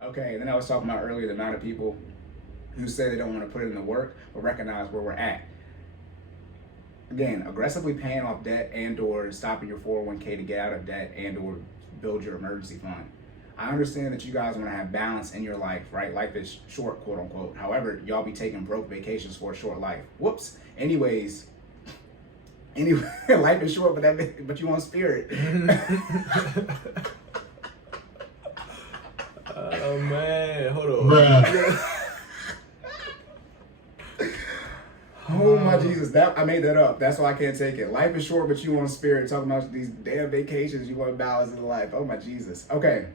Okay, and then I was talking about earlier the amount of people who say they don't want to put in the work, but recognize where we're at. Again, aggressively paying off debt and or stopping your 401k to get out of debt and or build your emergency fund. I understand that you guys want to have balance in your life, right? Life is short, quote unquote. However, y'all be taking broke vacations for a short life. Whoops. Anyway, life is short, but you want spirit. Oh man, hold on. Oh my Jesus, I made that up. That's why I can't take it. Life is short, but you want spirit. Talking about these damn vacations, you want balance in life. Oh my Jesus. Okay,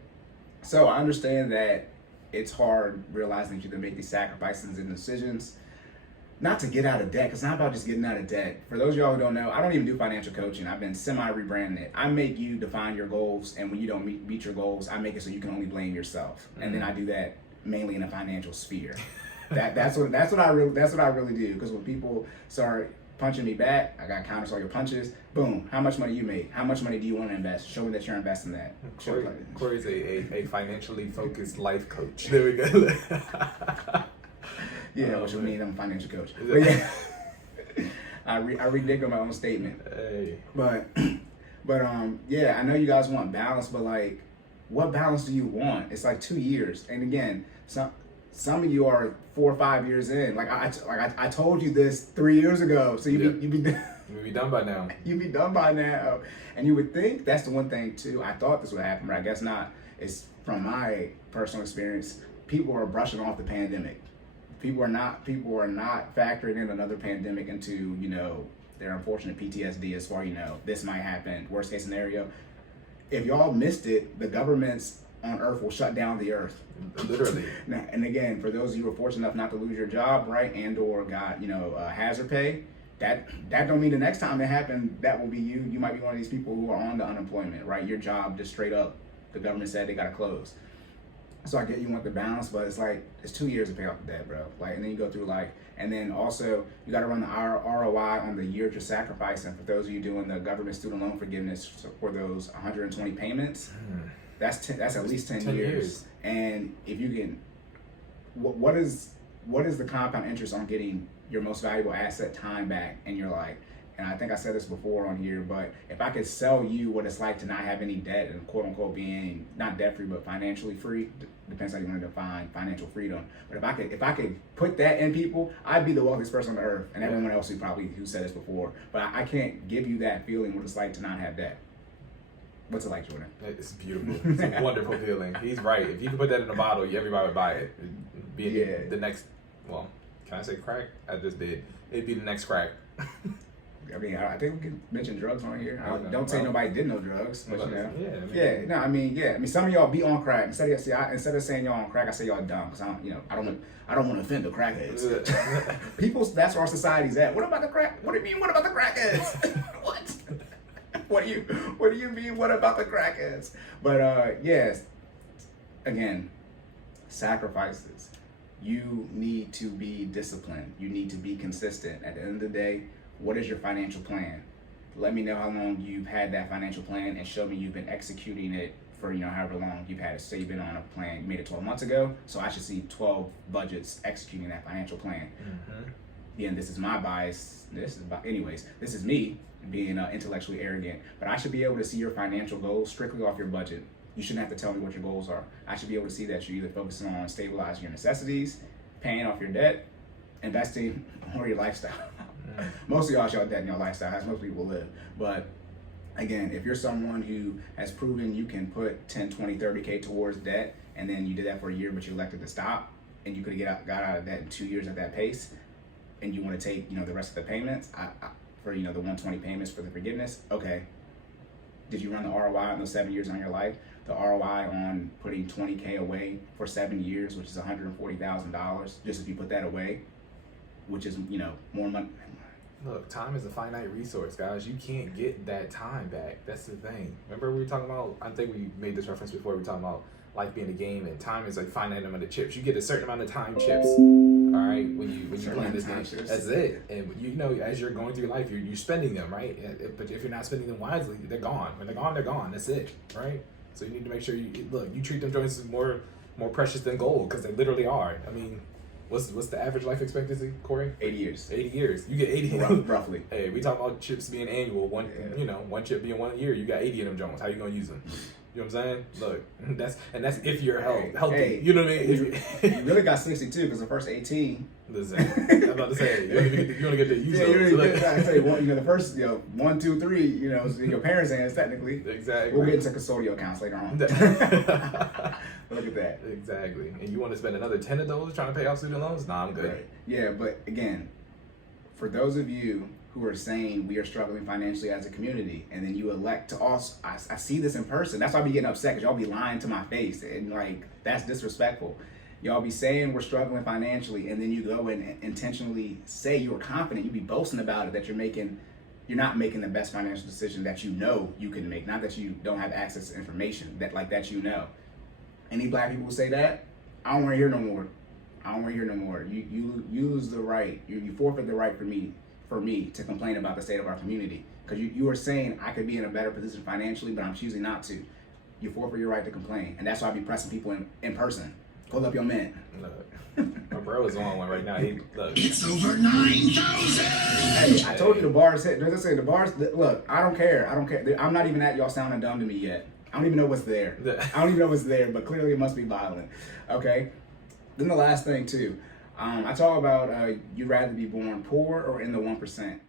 so I understand that it's hard realizing that you can make these sacrifices and decisions. Not to get out of debt, because it's not about just getting out of debt. For those of y'all who don't know, I don't even do financial coaching. I've been semi-rebranding it. I make you define your goals, and when you don't meet your goals, I make it so you can only blame yourself. And then I do that mainly in the financial sphere. That's what I really do. Because when people start punching me back, I got counters all your punches. Boom. How much money you make? How much money do you want to invest? Show me that you're investing that. Cory's a financially focused life coach. There we go. Yeah, which would mean I'm a financial coach. But yeah, I ridiculed my own statement. Hey. But yeah, I know you guys want balance, but like, what balance do you want? It's like 2 years, and again, some of you are 4 or 5 years in. Like I told you this 3 years ago, so you'd be done by now. You'd be done by now, and you would think that's the one thing too. I thought this would happen, but I guess not. It's from my personal experience. People are brushing off the pandemic. People are not factoring in another pandemic into, their unfortunate PTSD as far, this might happen, worst case scenario. If y'all missed it, the governments on earth will shut down the earth. Literally. Now, and again, for those of you who are fortunate enough not to lose your job, right, and or got, hazard pay, that don't mean the next time it happened, that will be you. You might be one of these people who are on the unemployment, right? Your job just straight up, the government said they got to close. So I get you want the balance, but it's like, it's 2 years to pay off the debt, bro. Like, and then you go through life. And then also, you got to run the ROI on the year you're sacrificing. For those of you doing the government student loan forgiveness for those 120 payments, that's at least 10 years. And if you can, what is the compound interest on getting your most valuable asset, time, back in your life? And I think I said this before on here, but if I could sell you what it's like to not have any debt and quote unquote being not debt free but financially free, depends how you want to define financial freedom. But if I could put that in people, I'd be the wealthiest person on earth, and everyone else who said this before. But I can't give you that feeling what it's like to not have debt. What's it like, Jordan? It's beautiful. It's a wonderful feeling. He's right. If you could put that in a bottle, everybody would buy it. It'd be the next. Well, can I say crack? I just did. It'd be the next crack. I mean, I think we can mention drugs on here. Don't say well, nobody did no drugs, but I mean, some of y'all be on crack. Instead of saying y'all on crack, I say y'all dumb, because I don't want to offend the crackheads. People, that's where our society's at. What about the crack? What do you mean? What about the crackheads? What? What do you mean? What about the crackheads? But yes, again, sacrifices. You need to be disciplined. You need to be consistent. At the end of the day, what is your financial plan? Let me know how long you've had that financial plan, and show me you've been executing it for however long you've had it. Say you've been on a plan, you made it 12 months ago, so I should see 12 budgets executing that financial plan. Again, this is my bias. This is me being intellectually arrogant, but I should be able to see your financial goals strictly off your budget. You shouldn't have to tell me what your goals are. I should be able to see that you're either focusing on stabilizing your necessities, paying off your debt, investing, or your lifestyle. Most of y'all show debt in your lifestyle. That's most people live. But again, if you're someone who has proven you can put 10, 20, 30K towards debt, and then you did that for a year, but you elected to stop, and you could have got out of that in 2 years at that pace, and you want to take the rest of the payments for the 120 payments for the forgiveness, okay. Did you run the ROI on those 7 years on your life? The ROI on putting 20K away for 7 years, which is $140,000, just if you put that away, which is more money. Look, time is a finite resource, guys. You can't get that time back. That's the thing. Remember we were talking about, I think we made this reference before, we were talking about life being a game, and time is like finite amount of chips. You get a certain amount of time chips, all right, when you play this game. That's it. And as you're going through life, you're spending them, right? But if you're not spending them wisely, they're gone. When they're gone, they're gone. That's it, right? So you need to make sure you treat them joints more more precious than gold because they literally are. I mean, what's the average life expectancy, Corey? 80 years. 80 years. You get 80 roughly. Hey, we talk about chips being annual. One chip being 1 year. You got 80 of them Jones. How you gonna use them? You know what I'm saying? Look, that's if you're healthy. Hey, you know what I mean? You really got 62 because the first 18. I'm about to say you only get to use Yeah, those. you only get to say the first 1, 2, 3. Is in your parents' hands technically. Exactly. We'll get into custodial accounts later on. Look at that. Exactly. And you want to spend another 10 of those trying to pay off student loans? Nah, I'm good. Right. Yeah, but again, for those of you who are saying we are struggling financially as a community, and then you elect to also, I see this in person. That's why I be getting upset, because y'all be lying to my face, and that's disrespectful. Y'all be saying we're struggling financially, and then you go and intentionally say you are confident, you be boasting about it, that you're not making the best financial decision that you can make, not that you don't have access to information, that you know. Any black people who say that, I don't want to hear no more. I don't want to hear no more. You lose the right, you forfeit the right for me to complain about the state of our community, because you are saying I could be in a better position financially, but I'm choosing not to. You forfeit your right to complain, and that's why I be pressing people in person. Pull up your man. Look, my bro is on one right now. It's over 9,000. Hey, I told you the bars hit. Does it say the bars? Look, I don't care. I'm not even at y'all sounding dumb to me yet. I don't even know what's there. But clearly it must be violent. Okay. Then the last thing too, I talk about you'd rather be born poor or in the 1%.